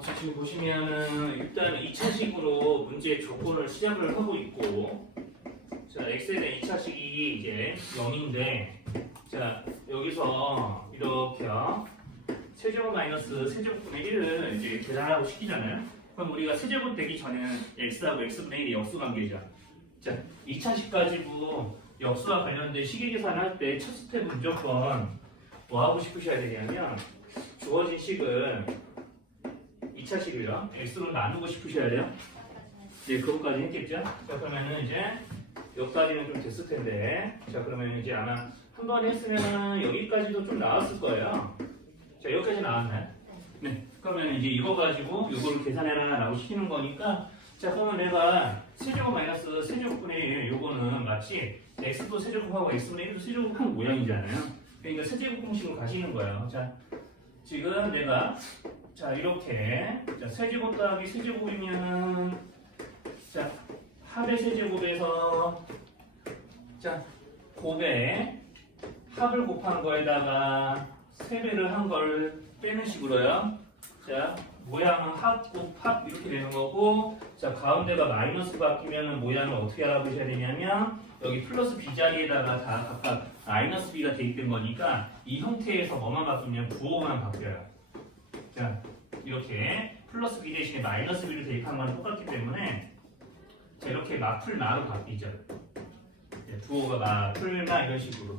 지금 보시면은 일단 2차식으로 문제 조건을 시작을 하고 있고 자, x에 대한 2차식이 이제 0인데 자, 여기서 이렇게요. 세제곱 마이너스 세제곱분의 1을 이제 계산하고 시키잖아요. 그럼 우리가 세제곱 되기 전에는 x하고 x분의 1이 역수 관계죠. 자, 2차식 가지고 역수와 관련된 식의 계산할 때 첫 스텝은 무조건 뭐 하고 싶으셔야 되냐면 주어진 식을 2차식을요. x로 나누고 싶으셔야 돼요. 이제 그것까지 했겠죠? 자, 그러면은 이제 여기까지는 좀 됐을 텐데 자, 그러면 이제 아마 한 번 했으면 여기까지도 좀 나왔을 거예요. 자, 여기까지 나왔나요? 네. 그러면 이제 이거 가지고 이거를 계산해라 라고 시키는 거니까 자, 그러면 내가 세제곱 마이너스 세제곱분의 1 요거는 마치 x도 세제곱하고 x분의 1도 세제곱한 모양이잖아요. 그러니까 세제곱 공식으로 가시는 거예요. 자, 지금 내가 자 이렇게 자 세제곱 더하기 세제곱이면은 자 합의 세제곱에서 자 곱에 합을 곱한 거에다가 세배를 한 걸 빼는 식으로요. 자 모양은 합, 곱, 합 이렇게 되는 거고 자 가운데가 마이너스 바뀌면은 모양을 어떻게 알아보셔야 되냐면 여기 플러스 b 자리에다가 다 각각 마이너스 b가 대입된 거니까 이 형태에서 뭐만 바뀌면 부호만 바뀌어요. 자 이렇게 플러스 b 대신에 마이너스 b를 대입한 건 똑같기 때문에 자 이렇게 마풀 마로 바뀌죠. 네, 부호가 마풀 마 이런 식으로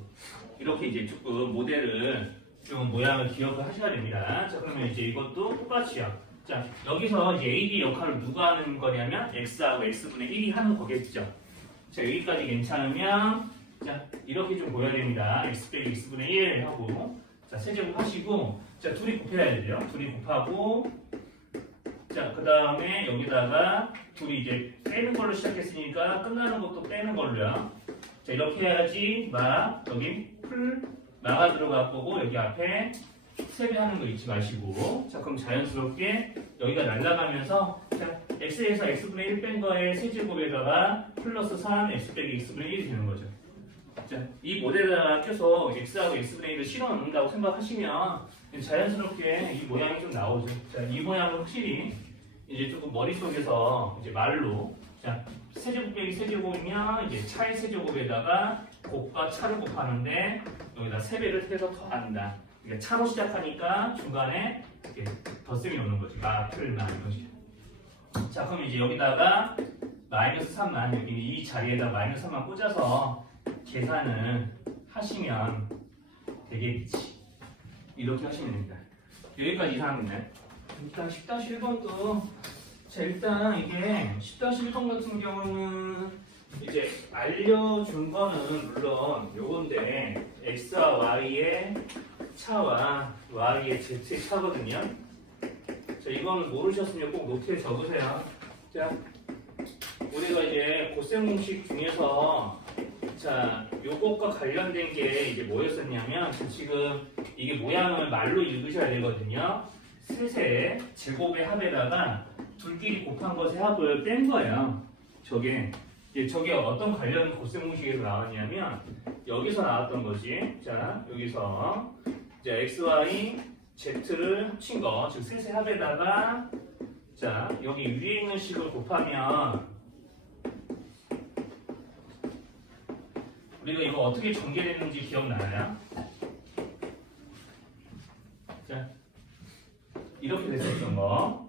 이렇게 이제 조금 모델을 좀 모양을 기억을 하셔야 됩니다. 자 그러면 이제 이것도 똑같이요. 자 여기서 이제 a, b 역할을 누가 하는 거냐면 x하고 x분의 1이 하는 거겠죠. 자 여기까지 괜찮으면 자 이렇게 좀 보여야 됩니다. x 빼기 x분의 1 하고 자 세제곱 하시고 자 둘이 곱해야 되죠. 둘이 곱하고 자 그 다음에 여기다가 둘이 이제 빼는 걸로 시작했으니까 끝나는 것도 빼는 걸로요. 자 이렇게 해야지 마 여기 풀 마가 들어갈 거고 여기 앞에 세배하는 거 잊지 마시고 자 그럼 자연스럽게 여기가 날아가면서 자 x에서 x분의 1 뺀 거에 세제곱에다가 플러스 3 x 빼기 x분의 1이 되는 거죠. 자, 이 모델에다가 껴서 x하고 x분의 1을 실어 넣는다고 생각하시면 자연스럽게 이 모양이 좀 나오죠. 자, 이 모양은 확실히 이제 조금 머릿속에서 이제 말로 자, 세제곱 빼기 세제곱이면 이제 차의 세제곱에다가 곱과 차를 곱하는데 여기다 세배를 해서 더한다. 그러니까 차로 시작하니까 중간에 이렇게 덧셈이 오는 거지. 마플마 이거지. 자, 그럼 이제 여기다가 마이너스 3만 여기 이 자리에다 마이너스 3만 꽂아서 계산을 하시면 되겠지. 이렇게 하시면 됩니다. 여기까지 건가요? 일단 10-1번도 자 일단 이게 10-1번 같은 경우는 이제 알려준 거는 물론 요건데 x와 y의 차와 y의 z의 차거든요. 자 이거는 모르셨으면 꼭 노트에 적으세요. 자 우리가 이제 고생 공식 중에서 자, 요것과 관련된 게 이제 뭐였었냐면 자, 지금 이게 모양을 말로 읽으셔야 되거든요. 셋의 제곱의 합에다가 둘끼리 곱한 것의 합을 뺀 거예요. 저게 이제 저게 어떤 관련 고생 공식에서 나왔냐면 여기서 나왔던 거지. 자, 여기서 이제 x, y, z를 합친 거, 즉 셋의 합에다가 자, 여기 위에 있는 식을 곱하면 우리가 이거 어떻게 전개됐는지 기억나나요? 자, 이렇게 됐었던 거.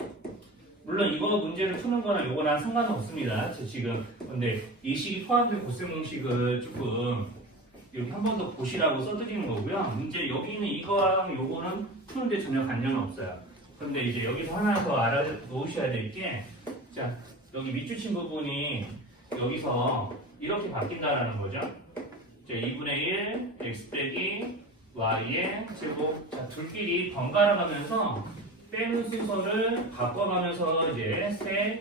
물론 이거 문제를 푸는 거나 요거나 상관은 없습니다. 저 지금 근데 이 식이 포함된 고생 공식을 조금 여기 한 번 더 보시라고 써드리는 거고요. 문제 여기는 이거랑 요거는 푸는데 전혀 관련은 없어요. 근데 이제 여기서 하나 더 알아 놓으셔야 될 게, 자 여기 밑줄친 부분이 여기서 이렇게 바뀐다라는 거죠. 자, 2분의 1 x 빼기 y의 제곱 자 둘끼리 번갈아 가면서 빼는 순서를 바꿔가면서 이제 세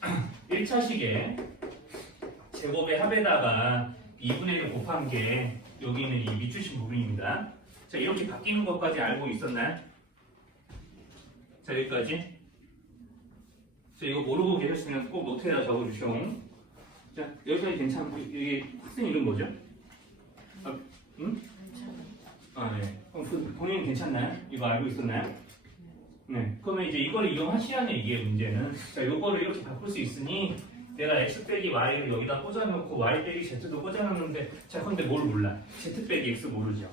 1차식의 제곱의 합에다가 2분의 1을 곱한 게 여기 있는 이 밑주신 부분입니다. 자 이렇게 바뀌는 것까지 알고 있었나요? 자 여기까지 자 이거 모르고 계셨으면 꼭 노트에다 적어주시오. 자 여기까지 괜찮고 이게 학생 이름 뭐죠? 아, 응? 아 네. 그럼 그 본인 괜찮나요? 이거 알고 있었나요? 네. 그러면 이제 이거를 이용하시라는 이게 문제는. 자, 요거를 이렇게 바꿀 수 있으니 내가 x 빼기 y를 여기다 꽂아놓고 y 빼기 z도 꽂아놨는데 자, 근데 뭘 몰라? z 빼기 x 모르죠.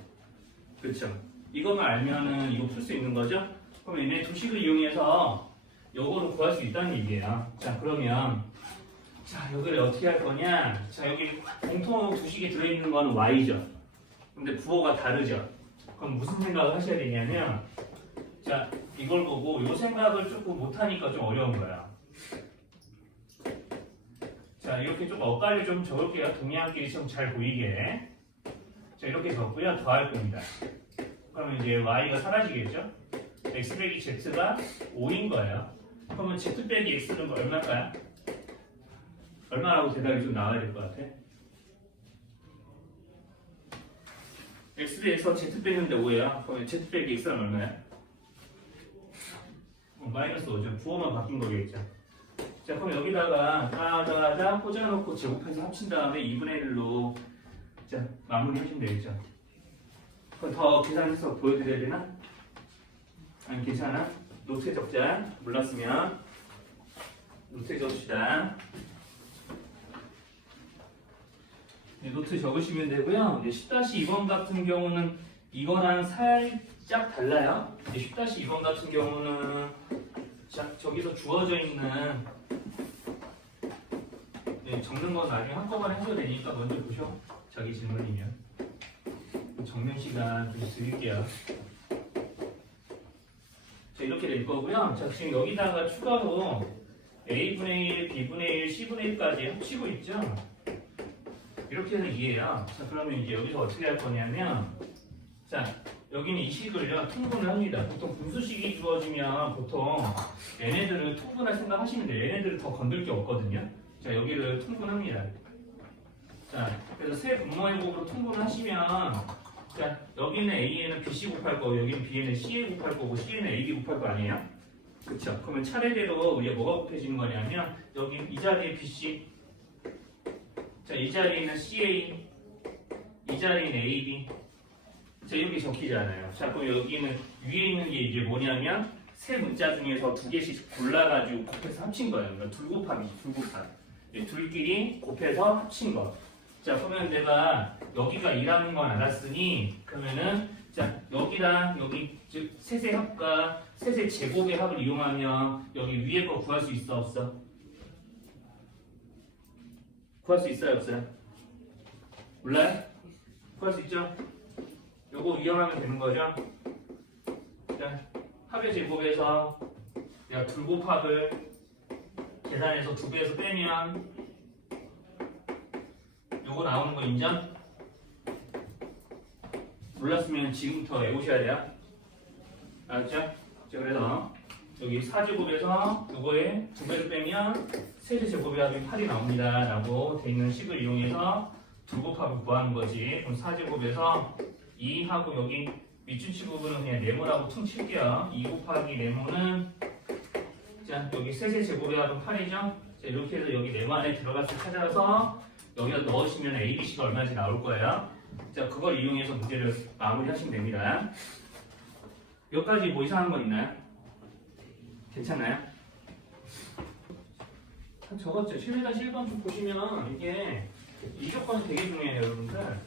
그렇죠. 이것만 알면은 이거 풀 수 있는 거죠. 그럼 얘네 두 식을 이용해서 요거를 구할 수 있다는 얘기예요. 자, 그러면 자, 여기를 어떻게 할 거냐? 자, 여기 공통 두 식이 들어있는 거는 y죠. 근데 부호가 다르죠. 그럼 무슨 생각을 하셔야 되냐면 자, 이걸 보고 요 생각을 조금 못하니까 좀 어려운 거야. 자, 이렇게 좀 엇갈려 좀 적을게요. 동양끼리 좀 잘 보이게. 자, 이렇게 적고요. 더할 겁니다. 그러면 이제 y가 사라지겠죠? x 빼기 z가 5인 거예요. 그러면 z 빼기 x는 얼마일까요? 얼마라고 대답이 좀 나와야 될 것 같아? x에서 z 빼는데 5예요. 그러면 z 빼기 x는 얼마야? 어, 마이너스 5죠. 부호만 바뀐 거겠죠. 자, 그럼 여기다가 따다다 꽂아놓고 제곱해서 합친 다음에 2분의 1로 자, 마무리 하시면 되겠죠. 그럼 더 계산해서 보여드려야 되나? 아니, 괜찮아? 노트에 적자. 몰랐으면 노트에 적읍시다. 네, 노트 적으시면 되고요. 이제 10-2번 같은 경우는 이거랑 살짝 달라요. 이제 10-2번 같은 경우는 자, 저기서 주어져 있는 네, 적는 건 나중에 한꺼번에 해줘야 되니까 먼저 보셔. 자기 질문이면. 정면 시간 좀 드릴게요. 자, 이렇게 될 거고요. 자, 지금 여기다가 추가로 A분의 1, B분의 1, C분의 1까지 합치고 있죠? 이렇게 해서 이해해요. 자, 그러면 이제 여기서 어떻게 할 거냐면, 자, 여기는 이 식을요, 통분을 합니다. 보통 분수식이 주어지면 보통 얘네들을 통분할 생각 하시면 돼요. 얘네들을 더 건들 게 없거든요. 자, 여기를 통분합니다. 자, 그래서 세 분모회복으로 통분하시면, 자, 여기는 A에는 BC 곱할 거고, 여기는 B에는 CA 곱할 거고, C에는 AB 곱할 거 아니에요? 그쵸? 그러면 차례대로 우리가 뭐가 곱해지는 거냐면, 여기 이 자리에 BC, 자, 이 자리에는 CA, 이 자리에는 AB. 자, 이렇게 적히잖아요. 자, 그럼 여기는 위에 있는 게 이제 뭐냐면, 세 문자 중에서 두 개씩 골라가지고 곱해서 합친 거예요. 그러니까 둘 곱하기, 둘 곱하기. 이 둘끼리 곱해서 합친 거. 자, 그러면 내가 여기가 2라는 건 알았으니, 그러면은, 자, 여기랑 여기, 즉, 셋의 합과 셋의 제곱의 합을 이용하면 여기 위에 거 구할 수 있어, 없어? 구할 수 있어요, 없어요? 몰라요? 구할 수 있죠? 요거 이용하면 되는 거죠? 자, 합의 제곱에서 내가 둘 곱합을 계산해서 두 배에서 빼면 요거 나오는 거 인정? 몰랐으면 지금부터 외우셔야 돼요. 알았죠? 자, 그래서 여기 4제곱에서 요거에 두 배를 빼면 세제 제곱의 합이 8이 나옵니다. 라고 돼 있는 식을 이용해서 두 곱합을 구하는 거지. 그럼 4제곱에서 2하고 여기 밑줄치 부분은 그냥 네모라고 퉁 칠게요. 2 곱하기 네모는 자 여기 세제 제곱의 합은 8이죠. 자 이렇게 해서 여기 네모 안에 들어가서 찾아서 여기다 넣으시면 ABC가 얼마인지 나올 거예요. 자 그걸 이용해서 문제를 마무리하시면 됩니다. 여기까지 뭐 이상한 건 있나요? 괜찮나요? 다 적었죠. 7회가 1번 좀 보시면 이게 이 조건이 되게 중요해요, 여러분들.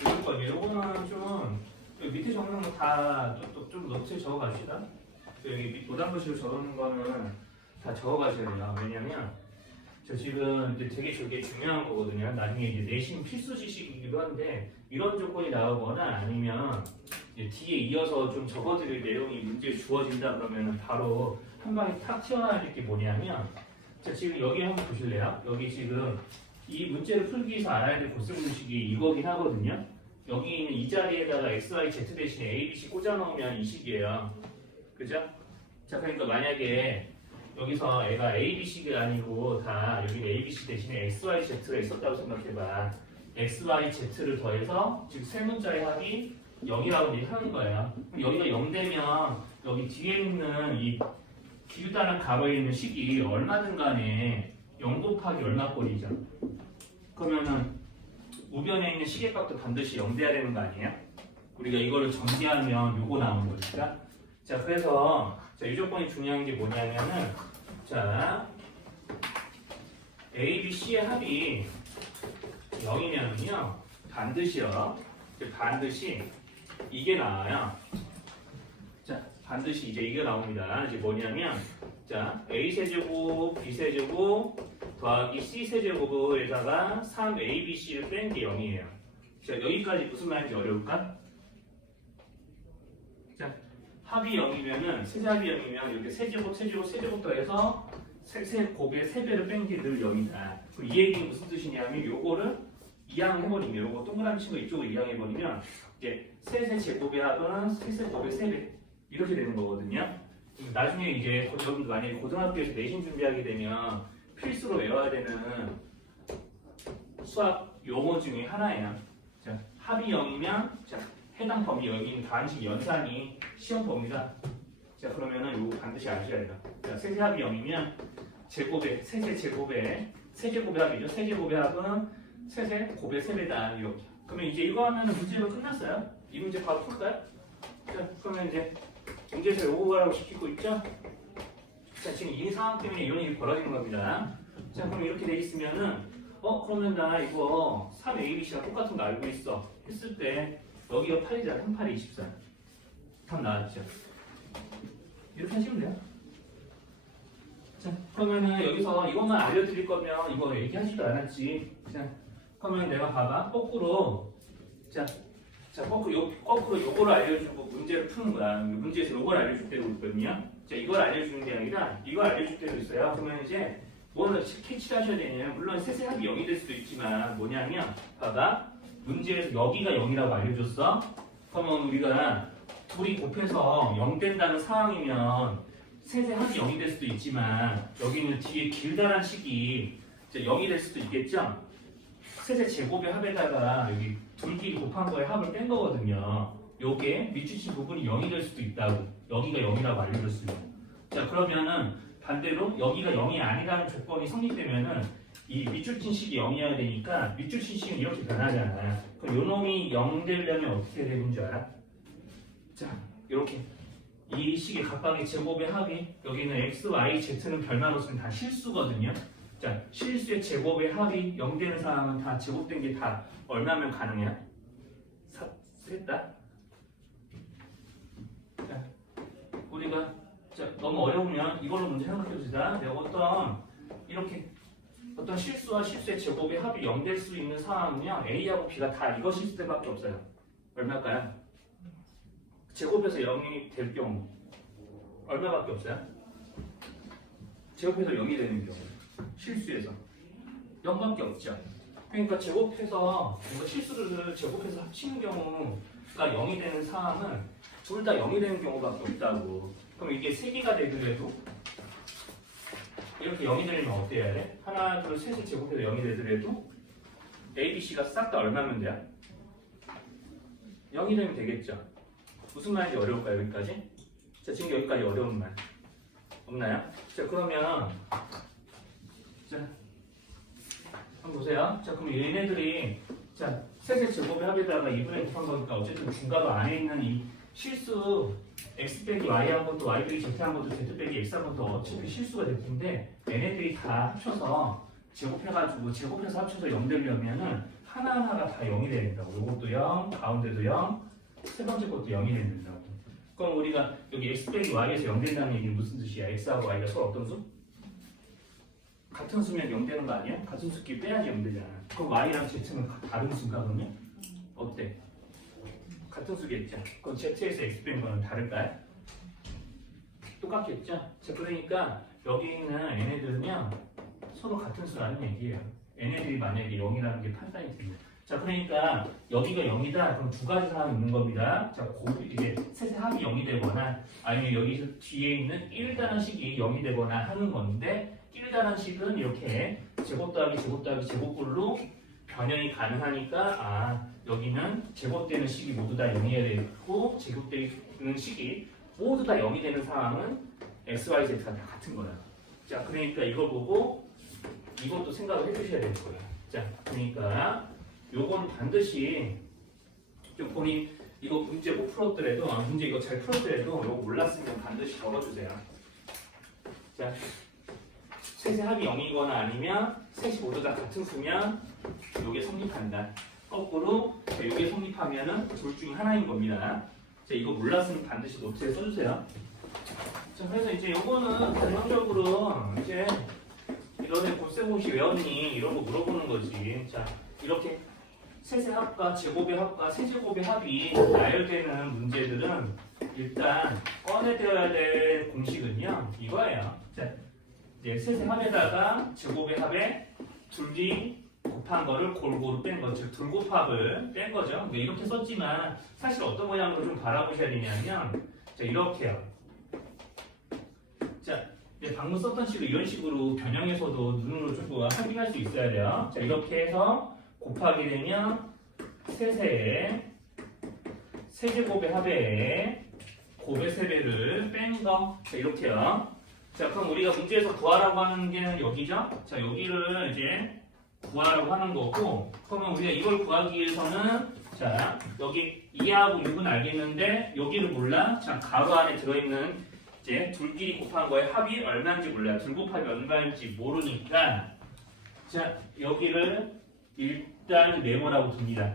이 조건, 요거는 좀 밑에 적는 거 다좀 노트에 적어 갑시다. 여기 밑- 노단글씨로 적는 거는 다 적어 가셔야 돼요. 왜냐면 저 지금 이제 되게 저게 중요한 거거든요. 나중에 이제 내신 필수 지식이기도 한데 이런 조건이 나오거나 아니면 뒤에 이어서 좀 적어드릴 내용이 문제에 주어진다 그러면은 바로 한 방에 탁 튀어나와야 될게 뭐냐면 자 지금 여기 한번 보실래요? 여기 지금 이 문제를 풀기 위해서 알아야 될 고스 분식이 이거긴 하거든요. 여기 있는 이 자리에다가 x, y, z 대신에 a, b, c 꽂아 넣으면 이 식이에요. 그죠? 자 그러니까 만약에 여기서 애가 a, b, c가 아니고 다 여기 a, b, c 대신에 x, y, z가 있었다고 생각해봐. x, y, z를 더해서 즉 세 문자의 합이 0이라고 이제 하는 거예요. 여기가 0 되면 여기 뒤에 있는 이 기울다는 가로에 있는 식이 얼마든 간에 0 곱하기 얼마 꼴이죠. 그러면은 우변에 있는 식의 값도 반드시 0 돼야 되는 거 아니에요? 우리가 이거를 전개하면 요거 나오는 거니까. 자, 그래서 자, 이 조건이 중요한 게 뭐냐면은 자, A, B, C의 합이 0이면은요 반드시요 반드시 이게 나와요. 자, 반드시 이제 이게 나옵니다. 이제 뭐냐면 자, A 세제곱, B 세제곱 더하기 C 세제곱에다가 3ABC를 뺀 게 0이에요. 자, 여기까지 무슨 말인지 어려울까? 자, 합이 0이면은 세제합이 0이면 이렇게 세제곱, 세제곱, 세제곱 더해서 세 세 곱의 세배를 뺀 게 늘 0이다. 그럼 이 얘기는 무슨 뜻이냐면 요거를 이항해버리면 요거 동그라미 친거 이쪽으로 이항해버리면 이제 세세 제곱의 합은 세세 곱의 세배 이렇게 되는 거거든요. 나중에 이제 여러분들 만약에 고등학교에서 내신 준비하게 되면 필수로 외워야 되는 수학 용어 중에 하나예요. 자, 합이 0이면 자, 해당 범위 여기 있는 가항식 연산이 시험 범위다. 자 그러면은 이거 반드시 아셔야 돼요. 자, 세제합이 0이면 제곱의 세제 제곱의 세제곱의 합이죠. 세제곱의 합은 세제 곱의 세배다 이렇게. 그러면 이제 이거 하면 문제가 끝났어요. 이 문제 바로 풀까요? 자 그러면 이제 문제에서 요거라고 시키고 있죠. 자 지금 이 상황 때문에 이런 일이 벌어지는 겁니다. 자 그럼 이렇게 돼 있으면은 어 그러면 나 이거 3ABC가 똑같은 거 알고 있어 했을 때 여기가 8이잖아 3, 8이 24 답 나왔죠 이렇게 하시면 돼요 자 그러면은 여기서 이것만 알려드릴 거면 이거 얘기하지도 않았지 자 그러면 내가 봐봐. 거꾸로. 자, 자 거꾸로 요, 거꾸로 요거를 알려주고 문제를 푸는 거야. 문제에서 요걸 알려줄 때도 있거든요. 자 이걸 알려주는 게 아니라 이걸 알려줄 때도 있어요. 그러면 이제 뭐를 캐치를 하셔야 되냐면 물론 세세합이 0이 될 수도 있지만 뭐냐면 봐봐. 문제에서 여기가 0이라고 알려줬어. 그러면 우리가 둘이 곱해서 0 된다는 상황이면 세세합이 0이 될 수도 있지만 여기는 뒤에 길다란 식이 이제 0이 될 수도 있겠죠 세세 제곱의 합에다가 여기 둘끼리 곱한 거에 합을 뺀 거거든요 요게 밑줄친 부분이 0이 될 수도 있다고 여기가 0이라고 알려줬으면 자 그러면은 반대로 여기가 0이 아니라는 조건이 성립되면은 이 밑줄친 식이 0이어야 되니까 밑줄친 식은 이렇게 변하잖아요. 그럼 요 놈이 0 되려면 어떻게 되는 줄 알아? 자, 이렇게 이 식의 각각의 제곱의 합이 여기는 x, y, z는 별나로 쓰면 다 실수거든요. 자, 실수의 제곱의 합이 0 되는 상황은 다 제곱된 게 다 얼마면 가능해요? 사, 셋다? 자, 우리가 자, 너무 어려우면 이걸로 문제 생각해 봅시다. 내가 어떤 이렇게 어떤 실수와 실수의 제곱의 합이 0 될 수 있는 상황은요. A하고 B가 다 이거 실수 때밖에 없어요. 얼마일까요? 제곱해서 0이 될 경우 얼마밖에 없어요? 제곱해서 0이 되는 경우 실수에서 0밖에 없죠. 그러니까 제곱해서 실수를 제곱해서 합치는 경우가 0이 되는 상황은 둘 다 0이 되는 경우밖에 없다고. 그럼 이게 세 개가 되더라도 이렇게 0이 되려면 어떻게 해야 돼? 하나, 둘, 셋을 제곱해서 0이 되더라도 A, B, C가 싹 다 얼마면 돼요? 0이 되면 되겠죠. 무슨 말인지 어려울까요, 여기까지? 자, 지금 여기까지 어려운 말 없나요? 자, 그러면 자, 한번 보세요. 자, 그럼 얘네들이 자, 셋의 제곱의 합에다가 2분의 곱한 거니까 어쨌든 중괄호 안에 있는 이 실수 x 빼기 y 한 것도 y 빼기 z 한 것도 z 빼기 x 한 것도 어차피 실수가 될 텐데 얘네들이 다 합쳐서 제곱해가지고 제곱해서 합쳐서 0 되려면은 하나하나가 다 0이 돼야 된다고 요것도 0, 가운데도 0, 세 번째 것도 0이 돼야 된다고 그럼 우리가 여기 x 빼기 y에서 0 된다는 얘기는 무슨 뜻이야? x하고 y가 서로 어떤 수? 같은 수면 0 되는 거 아니야? 같은 수끼리 빼야지 0 되잖아 그럼 y랑 z는 다른 수인가 그러면? 어때? 같은 수겠죠. 그럼 Z에서 X 뺀 거는 다를까요? 똑같겠죠? 자, 그러니까 여기 있는 얘네들은요, 서로 같은 수라는 얘기예요. 얘네들이 만약에 0이라는 게 판단이 됩니다. 자, 그러니까 여기가 0이다. 그럼 두 가지 상황이 있는 겁니다. 자, 고, 이게 셋의 합이 0이 되거나 아니면 여기서 뒤에 있는 1다는 식이 0이 되거나 하는 건데 1다는 식은 이렇게 제곱 더하기 제곱 더하기 제곱꼴로 변형이 가능하니까 아 여기는 제곱되는 식이 모두 다 0이어야 되고 제곱되는 식이 모두 다 0이 되는 상황은 x, y, z가 다 같은 거야. 자 그러니까 이거 보고 이것도 생각을 해주셔야 되는 거야. 자 그러니까 요건 반드시 좀 본인 이거 문제 못 풀었더라도 아, 문제 이거 잘 풀었더라도 이거 몰랐으면 반드시 적어주세요. 자, 셋의 합이 0이거나 아니면 셋이 모두 다 같은 수면 이게 성립한다. 거꾸로 자, 이게 성립하면은 둘 중에 하나인 겁니다. 자, 이거 몰랐으면 반드시 노트에 써주세요. 자, 그래서 이제 요거는 전형적으로 이제 이런 애 골세고시 외웠니 이런 거 물어보는 거지. 자, 이렇게 세세 합과 제곱의 합과 세제곱의 합이 나열되는 문제들은 일단 꺼내들어야 될 공식은요 이거예요. 자, 이제 세세 합에다가 제곱의 합에 둘이 곱한 거를 골고루 뺀 거, 즉 둘곱합을 뺀 거죠. 근데 이렇게 썼지만 사실 어떤 모양으로 좀 바라보셔야 되냐면 자 이렇게요. 자, 이제 방금 썼던 식으로 이런 식으로 변형해서도 눈으로 조금 확인할 수 있어야 돼요. 자 이렇게 해서 곱하게 되면 세세에 세제곱의 합에 곱의 세배를 뺀 거. 자, 이렇게요. 자, 그럼 우리가 문제에서 구하라고 하는 게 여기죠? 자, 여기를 이제 구하라고 하는 거고, 그러면 우리가 이걸 구하기 위해서는, 자, 여기 2하고 6은 알겠는데, 여기를 몰라? 자, 가로 안에 들어있는 이제 둘끼리 곱한 거의 합이 얼마인지 몰라요. 둘 곱합이 얼마인지 모르니까, 자, 여기를 일단 네모라고 둡니다.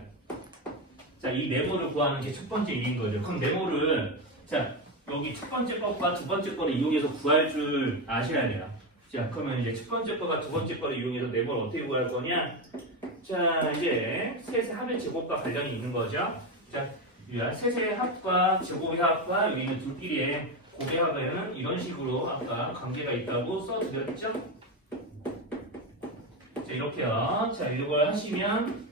자, 이 네모를 구하는 게 첫 번째 일인 거죠. 그럼 네모를 자, 여기 첫 번째 것과 두 번째 거를 이용해서 구할 줄 아셔야 돼요. 자, 그러면 이제 첫 번째 거가 두 번째 거를 이용해서 네모를 어떻게 구할 거냐? 자, 이제 셋의 합의 제곱과 관련이 있는 거죠. 자, 이 셋의 합과 제곱의 합과 여기 있는 둘끼리의 곱의 합에는 이런 식으로 아까 관계가 있다고 써드렸죠? 자, 이렇게요. 자, 이걸 하시면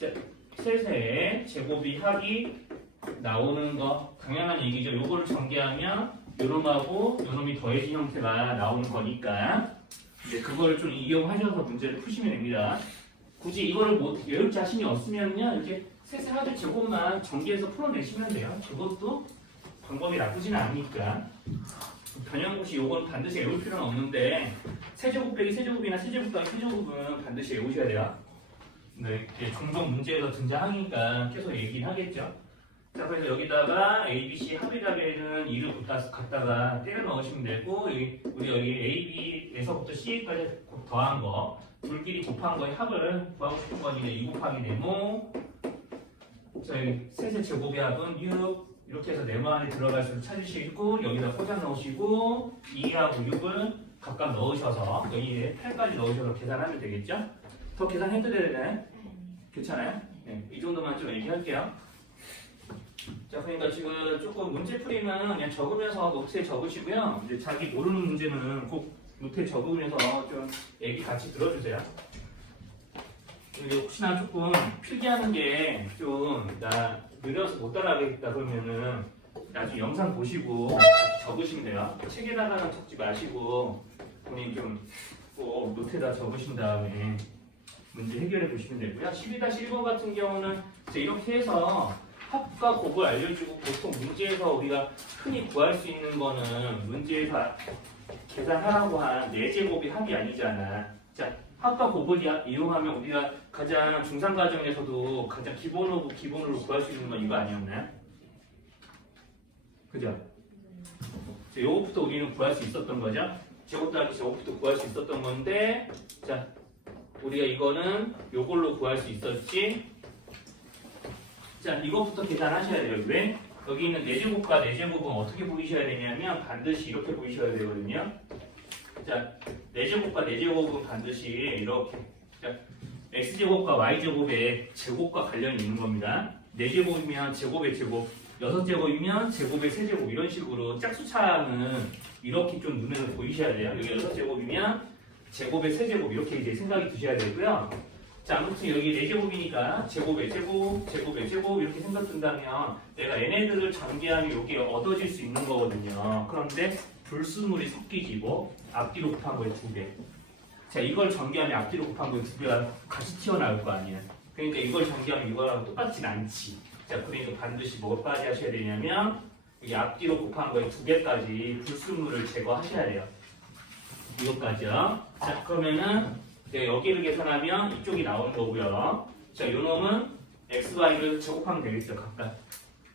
자, 셋의 제곱이 합이 나오는 거 당연한 얘기죠. 요거를 전개하면 요놈하고 요놈이 더해진 형태가 나오는 거니까 이제 그걸 좀 이용하셔서 문제를 푸시면 됩니다. 굳이 이거를 못 외울 자신이 없으면요 셋의 합의 제곱만 전개해서 풀어내시면 돼요. 그것도 방법이 나쁘지는 않으니까 변형고시 요건 반드시 외울 필요는 없는데 세제곱 빼기 세제곱이나 세제곱 더하기 세제곱은 반드시 외우셔야 돼요. 네, 종종 문제에서 등장하니까 계속 얘기는 하겠죠. 자, 그래서 여기다가 A, B, C 합의답에는 2를 갖다, 갖다가 때려 넣으시면 되고, 여기, 우리 여기 A, B에서부터 C까지 더한 거, 둘끼리 곱한 거의 합을 구하고 싶은 거니까 2 곱하기 네모, 자, 여기 셋의 제곱의 합은 6, 이렇게 해서 네모 안에 들어갈 수를 찾으시고, 여기다 포장 넣으시고, 2하고 6을 각각 넣으셔서, 여기에 8까지 넣으셔서 계산하면 되겠죠? 더 계산해도 되나요? 괜찮아요? 네, 이 정도만 좀 얘기할게요. 자, 그러니까 지금 조금 문제 풀이는 그냥 적으면서 노트에 적으시고요. 이제 자기 모르는 문제는 꼭 노트에 적으면서 좀 얘기 같이 들어주세요. 혹시나 조금 필기하는 게 좀 나 느려서 못 따라가겠다 그러면은 나중에 영상 보시고 적으시면 돼요. 책에다가는 적지 마시고 본인 좀꼭 노트에다 적으신 다음에 문제 해결해 보시면 되고요. 12-1번 같은 경우는 이제 이렇게 해서 합과 곱을 알려주고 보통 문제에서 우리가 흔히 구할 수 있는 거는 문제에서 계산하라고 한 4제곱이 합이 아니잖아. 자, 합과 곱을 이야- 이용하면 우리가 가장 중상 과정에서도 가장 기본으로 기본으로 구할 수 있는 건 이거 아니었나요? 그죠? 자, 요것부터 우리는 구할 수 있었던 거죠. 제곱 더하기 제곱부터 구할 수 있었던 건데, 자, 우리가 이거는 요걸로 구할 수 있었지. 자, 이것부터 계산하셔야 돼요. 왜? 여기 있는 4제곱과 4제곱은 어떻게 보이셔야 되냐면 반드시 이렇게 보이셔야 되거든요. 자, 4제곱과 4제곱은 반드시 이렇게. 자, x제곱과 y제곱의 제곱과 관련이 있는 겁니다. 4제곱이면 제곱의 제곱, 6제곱이면 제곱의 세제곱 이런 식으로 짝수차는 이렇게 좀 눈에 보이셔야 돼요. 여기 6제곱이면 제곱의 세제곱 이렇게 이제 생각이 드셔야 되고요. 자, 아무튼 여기 4제곱이니까 제곱의 제곱, 제곱의 제곱 이렇게 생각 든다면 내가 얘네들을 전개하면 이게 얻어질 수 있는 거거든요. 그런데 불순물이 섞이지고 앞뒤로 곱한 거에 두 배. 자, 이걸 전개하면 앞뒤로 곱한 거에 두 배가 같이 튀어나올 거 아니에요. 그러니까 이걸 전개하면 이거랑 똑같진 않지. 자, 그러니까 반드시 뭐까지 하셔야 되냐면 여기 앞뒤로 곱한 거에 두 개까지 불순물을 제거하셔야 돼요. 이것까지요. 자, 그러면은 네, 여기를 계산하면 이쪽이 나오는 거고요. 자, 요 놈은 x, y를 제곱하면 되겠죠, 각각.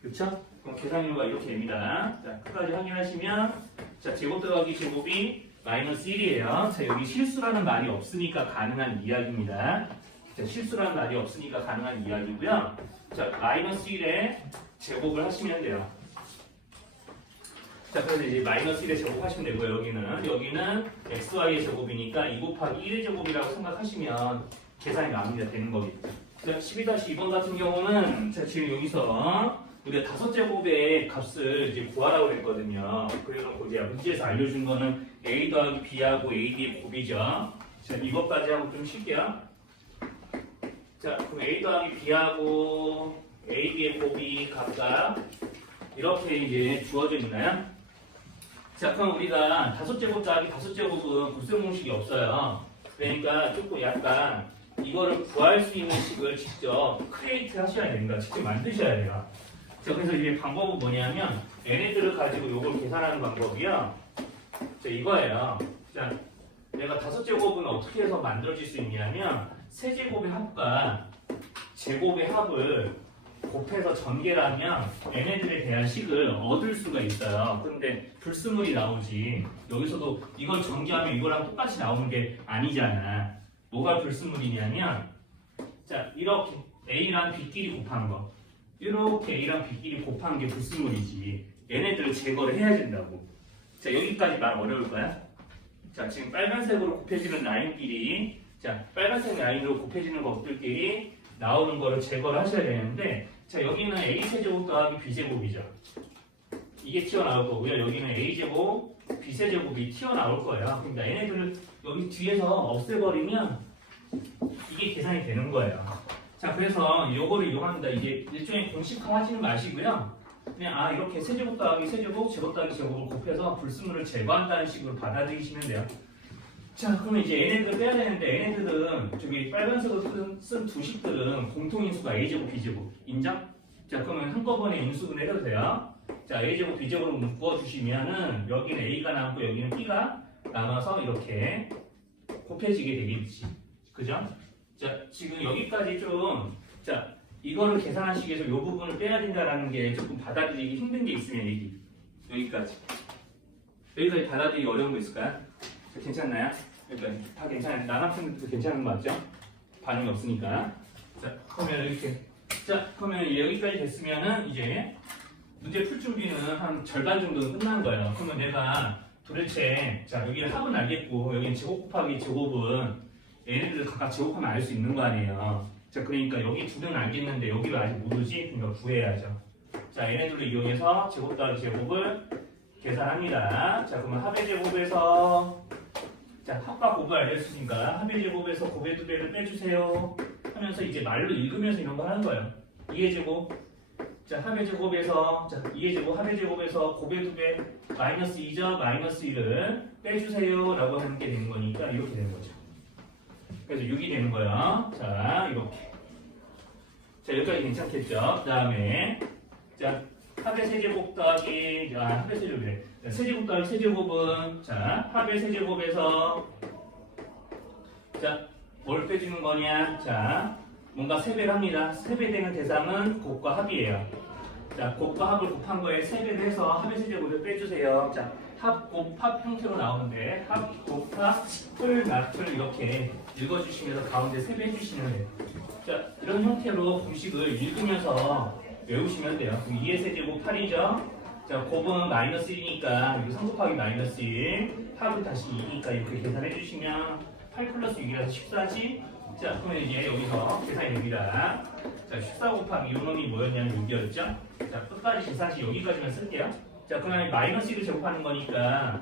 그렇죠? 그럼 계산율과 이렇게 됩니다. 자, 끝까지 확인하시면 자, 제곱 더하기 제곱이 마이너스 1이에요. 자, 여기 실수라는 말이 없으니까 가능한 이야기입니다. 자, 실수라는 말이 없으니까 가능한 이야기고요. 자, 마이너스 1에 제곱을 하시면 돼요. 자, 그래서 이제 마이너스 1에 제곱하시면 되고요. 여기는 여기는 xy의 제곱이니까 2 곱하기 1의 제곱이라고 생각하시면 계산이 나옵니다. 되는 거겠죠. 자, 12-2번 같은 경우는 자, 지금 여기서 우리가 다섯 제곱의 값을 이제 구하라고 했거든요. 그래서 이제 문제에서 알려준 거는 a 더하기 b하고 ad의 곱이죠. 자, 이것까지 하고 좀 쉴게요. 자, 그럼 a 더하기 b하고 ad의 곱이 각각 이렇게 이제 주어져 있나요? 자, 그럼 우리가 다섯 제곱 더하기 다섯 제곱은 곱셈 공식이 없어요. 그러니까 조금 약간 이거를 구할 수 있는 식을 직접 크리에이트 하셔야 됩니다. 직접 만드셔야 돼요. 자, 그래서 이게 방법은 뭐냐면 얘네들을 가지고 이걸 계산하는 방법이요. 자, 이거예요. 자, 내가 다섯 제곱은 어떻게 해서 만들어질 수 있냐면 세 제곱의 합과 제곱의 합을 곱해서 전개하면 얘네들에 대한 식을 얻을 수가 있어요. 근데 불순물이 나오지. 여기서도 이걸 전개하면 이거랑 똑같이 나오는 게 아니잖아. 뭐가 불순물이냐면 자 이렇게 A랑 B끼리 곱한 거 이렇게 A랑 B끼리 곱한 게 불순물이지. 얘네들을 제거를 해야 된다고. 자 여기까지 말 어려울까요? 자 지금 빨간색으로 곱해지는 라인끼리 자 빨간색 라인으로 곱해지는 것들끼리 나오는 거를 제거를 하셔야 되는데 자 여기는 a 세제곱 더하기 b 제곱이죠. 이게 튀어나올 거고요. 여기는 a 제곱 b 세제곱이 튀어나올 거예요. 그러니까 얘네들을 여기 뒤에서 없애버리면 이게 계산이 되는 거예요. 자 그래서 요거를 이용합니다. 이게 일종의 공식화 하지는 마시고요. 그냥 아 이렇게 세제곱 더하기 세제곱 제곱 더하기 제곱을 곱해서 불순물을 제거한다는 식으로 받아들이시면 돼요. 자, 그러면 이제 얘네들 빼야 되는데 얘네들은 저기 빨간색으로 쓴, 쓴 두식들은 공통인수가 a제곱, b제곱 인정? 자, 그러면 한꺼번에 인수분 해도 돼요. 자, a제곱, b제곱으로 묶어주시면은 여기는 a가 남고 여기는 b가 남아서 이렇게 곱해지게 되겠지. 그죠? 자, 지금 여기까지 좀, 자, 이거를 계산하시기 위해서 이 부분을 빼야 된다라는 게 조금 받아들이기 힘든 게 있으면 얘기. 여기까지. 여기까지 받아들이기 어려운 거 있을까요? 자, 괜찮나요? 그러니까 다 괜찮아요. 남학생들도 괜찮은 거 맞죠? 반응이 없으니까. 자, 그러면 이렇게. 자, 그러면 여기까지 됐으면은 이제 문제 풀 준비는 한 절반 정도는 끝난 거예요. 그러면 내가 도대체 자 여기는 합은 알겠고 여기는 제곱 곱하기 제곱은 얘네들 각각 제곱하면 알 수 있는 거 아니에요. 자, 그러니까 여기 두 개는 알겠는데 여기를 아직 모르지? 그러니까 구해야죠. 자, 얘네들을 이용해서 제곱 더하기 제곱을 계산합니다. 자, 그러면 합의 제곱에서 자, 합과 곱을 알려주니까 합의 제곱에서 곱의 두 배를 빼주세요. 하면서 이제 말로 읽으면서 이런 거 하는 거예요. 2의 제곱. 자, 합의 제곱에서 자, 2의 제곱, 합의 제곱에서 곱의 두 배 마이너스 2죠. 마이너스 1을 빼주세요. 라고 하는 게 되는 거니까 이렇게 되는 거죠. 그래서 6이 되는 거예요. 자, 이렇게. 자, 여기까지 괜찮겠죠? 그 다음에 자, 합의 세제곱 더하기 자, 합의 세제곱이래. 자, 세제곱 더하기 세제곱은 자, 합의 세제곱에서 자, 뭘 빼주는 거냐? 자, 뭔가 세배를 합니다. 세배 되는 대상은 곱과 합이에요. 자, 곱과 합을 곱한 거에 세배를 해서 합의 세제곱을 빼주세요. 자, 합, 곱, 합 형태로 나오는데 합, 곱, 합, 풀, 나풀 이렇게 읽어주시면서 가운데 세배해 주시면 돼요. 자, 이런 형태로 공식을 읽으면서 외우시면 돼요. 그럼 2의 세제곱 8이죠? 자, 곱은 마이너스 1이니까 여기 3 곱하기 마이너스 1, 합은 다시 2니까 이렇게 계산해 주시면 8 플러스 6이라서 14지? 자, 그러면 이제 여기서 계산이 됩니다. 자, 14 곱하기 요 놈이 뭐였냐면 6이었죠? 자, 끝까지 계산시 여기까지만 쓸게요. 자, 그러면 마이너스 1을 제곱하는 거니까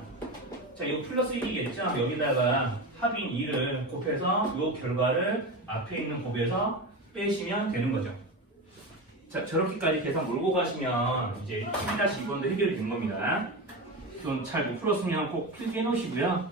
자, 이거 플러스 1이겠죠? 여기다가 합인 2를 곱해서 이 결과를 앞에 있는 곱에서 빼시면 되는 거죠. 자, 저렇게까지 계산 몰고 가시면 이제 12-2번도 해결이 된 겁니다. 좀 잘 못 풀었으면 꼭 필기 해 놓으시고요.